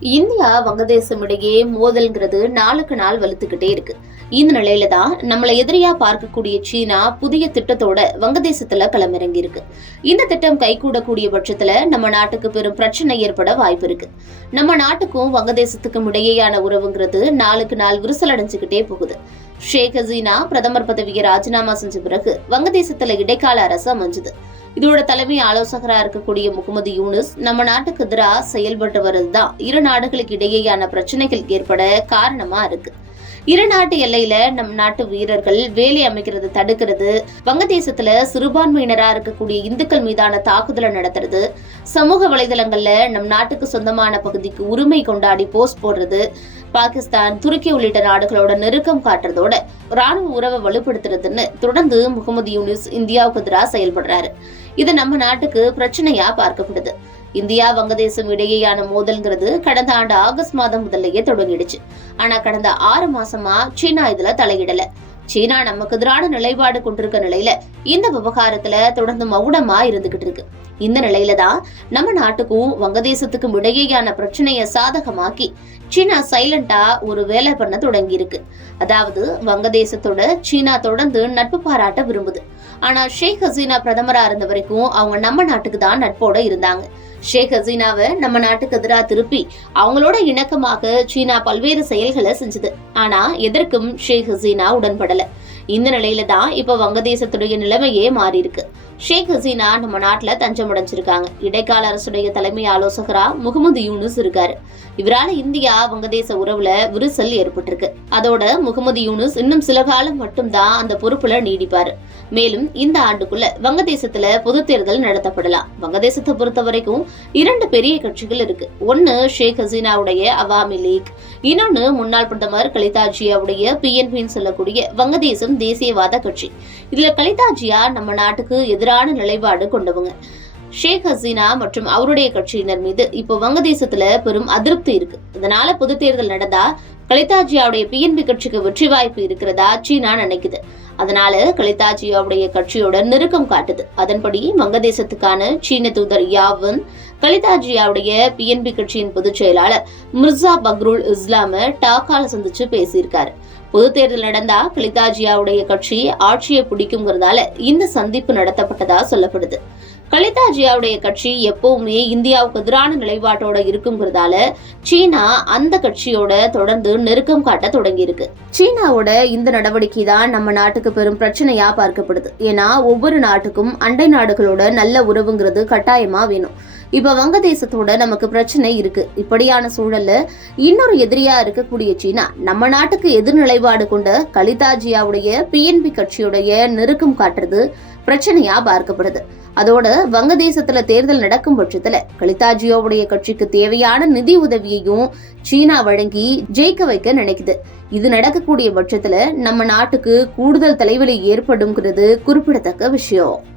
India வங்கதேசம் இடையே மோதல்ங்கிறது நாளுக்கு நாள் வலுத்துக்கிட்டே இருக்கு. இந்த நிலையில தான் நம்மளை எதிரியா பார்க்கக்கூடிய சீனா புதிய திட்டத்தோட வங்கதேசத்துல களமிறங்கி இருக்கு இந்த திட்டம் கைகூடக்கூடிய பட்சத்துல நம்ம நாட்டுக்கு பெரும் பிரச்சனை ஏற்பட வாய்ப்பு இருக்கு. நம்ம நாட்டுக்கும் வங்கதேசத்துக்கும் இடையேயான உறவுங்கிறது நாளுக்கு நாள் விரிசல் அடைஞ்சுக்கிட்டே போகுது. ஷேக் ஹசீனா பிரதமர் பதவியை ராஜினாமா செஞ்ச பிறகு வங்கதேசத்துல இடைக்கால அரசு அமைஞ்சது. இதோட தலைமை ஆலோசகராக இருக்கக்கூடிய முகமது யூனுஸ் நம்ம நாட்டுக்கு எதிராக செயல்பட்டு வருதுதான் இரு நாடுகளுக்கு இடையேயான பிரச்சனைகள் ஏற்பட காரணமா இருக்கு. இரு நாட்டு எல்லையில நம் நாட்டு வீரர்கள் வேலை அமைக்கிறது தடுக்கிறது வங்கதேசத்துல சிறுபான்மையினரா இருக்கக்கூடிய இந்துக்கள் மீதான தாக்குதலை நடத்துறது சமூக வலைதளங்கள்ல நம் நாட்டுக்கு சொந்தமான பகுதிக்கு உரிமை கொண்டாடி போஸ்ட் போடுறது பாகிஸ்தான் துருக்கி உள்ளிட்ட நாடுகளோட நெருக்கம் காட்டுறதோட ராணுவ உறவை வலுப்படுத்துறதுன்னு தொடர்ந்து முகமது யூனிஸ் இந்தியாவுக்கு எதிராக செயல்படுறாரு. இது நம்ம நாட்டுக்கு பிரச்சனையா பார்க்கப்படுது. இந்தியா வங்கதேசம் இடையேயான மோதல்ங்கிறது கடந்த ஆண்டு ஆகஸ்ட் மாதம் முதல்லயே தொடங்கிடுச்சு. ஆனா கடந்த ஆறு மாசமா சீனா இதுல தலையிடல. சீனா நமக்கு எதிரான நிலைப்பாடு கொண்டிருக்க நிலையில இந்த விவகாரத்துல தொடர்ந்து மௌனமா இருந்துகிட்டு இருக்கு. இந்த நிலையில தான் நம்ம நாட்டுக்கும் வங்கதேசத்துக்கும் இடையேயான பிரச்சனைய சாதகமாக்கி சீனா சைலண்டா ஒரு வேலை பண்ண தொடங்கி இருக்கு. அதாவது வங்கதேசத்தோட சீனா தொடர்ந்து நட்பு பாராட்ட விரும்புது. ஆனா ஷேக் ஹசீனா பிரதமரா இருந்த வரைக்கும் அவங்க நம்ம நாட்டுக்கு தான் நட்போட இருந்தாங்க. ஷேக் ஹசீனாவை நம்ம நாட்டுக்கு எதிராக திருப்பி அவங்களோட இணக்கமாக சீனா பல்வேறு செயல்களை செஞ்சது. ஆனா எதற்கும் ஷேக் ஹசீனா உடன்படலை. இந்த நிலையில தான் இப்ப வங்கதேசத்துடைய நிலைமையே மாறி இருக்கு ஷேக் ஹசீனா நம்ம நாட்டுல தஞ்சம் அடைஞ்சிருக்காங்க. இடைக்கால அரசுடைய தலைமை ஆலோசகரா முகமது யூனுஸ் இருக்காரு. இவரால இந்தியா வங்கதேச உறவுல விரிசல் ஏற்பட்டிருக்கு. அதோட முகமது யூனுஸ் இன்னும் சில காலம் மட்டும்தான் அந்த பொறுப்புல நீடிப்பாரு. மேலும் இந்த ஆண்டுக்குள்ள வங்கதேசத்துல பொது தேர்தல் நடத்தப்படலாம். வங்கதேசத்தை பொறுத்த வரைக்கும் இரண்டு பெரிய கட்சிகள் இருக்கு. ஒன்னு ஷேக் ஹசீனாவுடைய அவாமி லீக். இன்னொன்னு முன்னாள் பிரதமர் கலிதா ஜியாவுடைய பிஎன்பின்னு சொல்லக்கூடிய வங்கதேசம் தேசியவாத கட்சி. இதுல கலிதா ஜியா நம்ம நாட்டுக்கு எதிரான நிலைப்பாடு கொண்டவங்க. ஷேக் ஹசீனா மற்றும் அவருடைய கட்சியினர் மீது இப்போ வங்கதேசத்துல பெரும் அதிருப்தி இருக்கு. இதனால பொது தேர்தல் நடந்தா கலிதாஜியாவுடைய பிஎன்பி கட்சிக்கு வெற்றி வாய்ப்பு இருக்கிறதா சீனா நினைக்குது. அதனால கலிதாஜியாவுடைய கட்சியோட நெருக்கம் காட்டுது. அதன்படி வங்கதேசத்துக்கான சீன தூதர் யாவன் கலிதாஜியாவுடைய பிஎன்பி கட்சியின் பொதுச் செயலாளர் மிர்சா பக்ருல் இஸ்லாம டாக்கால சந்திச்சு பேசியிருக்காரு. பொது தேர்தல் நடந்தா கலிதாஜியாவுடைய கட்சி ஆட்சியை பிடிக்குங்கிறதால இந்த சந்திப்பு நடத்தப்பட்டதா சொல்லப்படுது. கலிதாஜியாவுடைய கட்சி எப்பவுமே இந்தியாவுக்கு எதிரான நிலைப்பாட்டோட இருக்குங்கிறதால சீனா அந்த கட்சியோட தொடர்ந்து நெருக்கம் காட்ட தொடங்கி இருக்கு சீனாவோட இந்த நடவடிக்கை தான் நம்ம நாட்டுக்கு பெரும் பிரச்சனையா பார்க்கப்படுது. ஏன்னா ஒவ்வொரு நாட்டுக்கும் அண்டை நாடுகளோட நல்ல உறவுங்கிறது கட்டாயமா வேணும். இப்ப வங்கதேசத்தோட நமக்கு பிரச்சனை இருக்கு. இப்படியான சூழல்ல இன்னொரு எதிரியா இருக்கக்கூடிய சீனா நம்ம நாட்டுக்கு எதிர் நிலைப்பாடு கொண்ட கலிதாஜியாவுடைய பிஎன்பி கட்சியுடைய நெருக்கம் காட்டுறது பிரச்சனையா பார்க்கப்படுது. அதோட வங்கதேசத்துல தேர்தல் நடக்கும் பட்சத்துல கலிதாஜியோவுடைய கட்சிக்கு தேவையான நிதி உதவியையும் சீனா வழங்கி ஜெயிக்க வைக்க நினைக்குது. இது நடக்கக்கூடிய பட்சத்துல நம்ம நாட்டுக்கு கூடுதல் தலைவலி ஏற்படுங்கிறது குறிப்பிடத்தக்க விஷயம்.